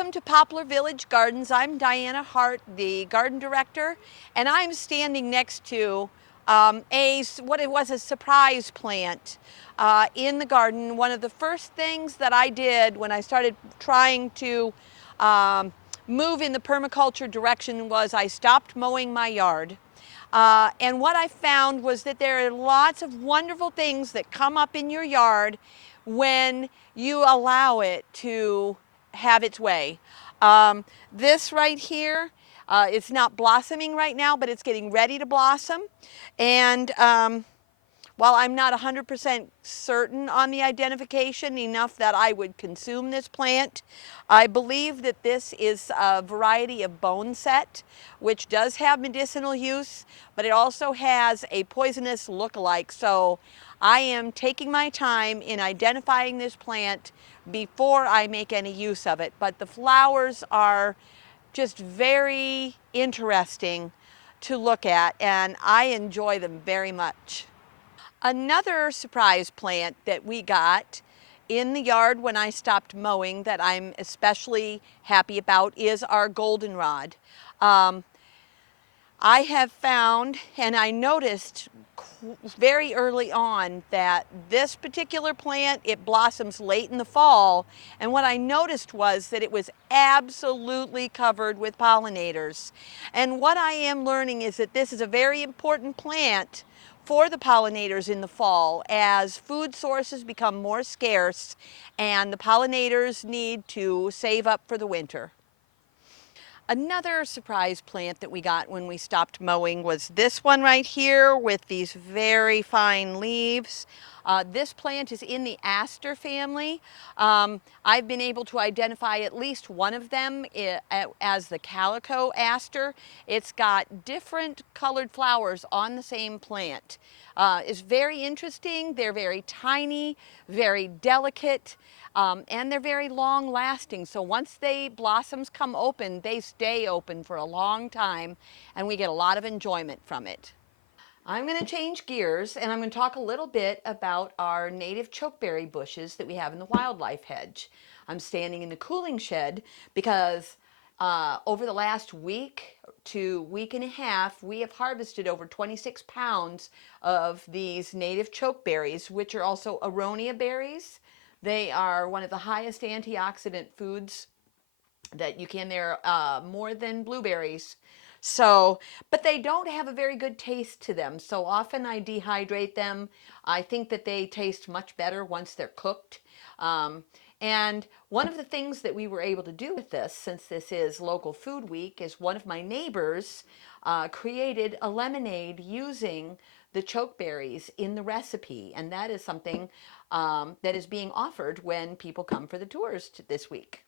Welcome to Poplar Village Gardens. I'm Diana Hart, the garden director, and I'm standing next to what it was a surprise plant in the garden. One of the first things that I did when I started trying to move in the permaculture direction was I stopped mowing my yard. And what I found was that there are lots of wonderful things that come up in your yard when you allow it to have its way. This right here, it's not blossoming right now, but it's getting ready to blossom. And while I'm not 100% certain on the identification, enough that I would consume this plant, I believe that this is a variety of bone set, which does have medicinal use, but it also has a poisonous look-alike. So I am taking my time in identifying this plant before I make any use of it. But the flowers are just very interesting to look at, and I enjoy them very much. Another surprise plant that we got in the yard when I stopped mowing that I'm especially happy about is our goldenrod. Um, I have found, and I noticed very early on, that this particular plant, it blossoms late in the fall, and what I noticed was that it was absolutely covered with pollinators. And what I am learning is that this is a very important plant for the pollinators in the fall as food sources become more scarce and the pollinators need to save up for the winter. Another surprise plant that we got when we stopped mowing was this one right here with these very fine leaves. This plant is in the aster family. I've been able to identify at least one of them as the calico aster. It's got different colored flowers on the same plant. It's very interesting. They're very tiny, very delicate. And they're very long lasting. So once the blossoms come open, they stay open for a long time and we get a lot of enjoyment from it. I'm going to change gears and I'm going to talk a little bit about our native chokeberry bushes that we have in the wildlife hedge. I'm standing in the cooling shed because over the last week to week and a half, we have harvested over 26 pounds of these native chokeberries, which are also aronia berries. They are one of the highest antioxidant foods that you can. They're more than blueberries. So, but they don't have a very good taste to them. So often I dehydrate them. I think that they taste much better once they're cooked. And one of the things that we were able to do with this, since this is local food week, is one of my neighbors created a lemonade using the chokeberries in the recipe. And that is something that is being offered when people come for the tours this week.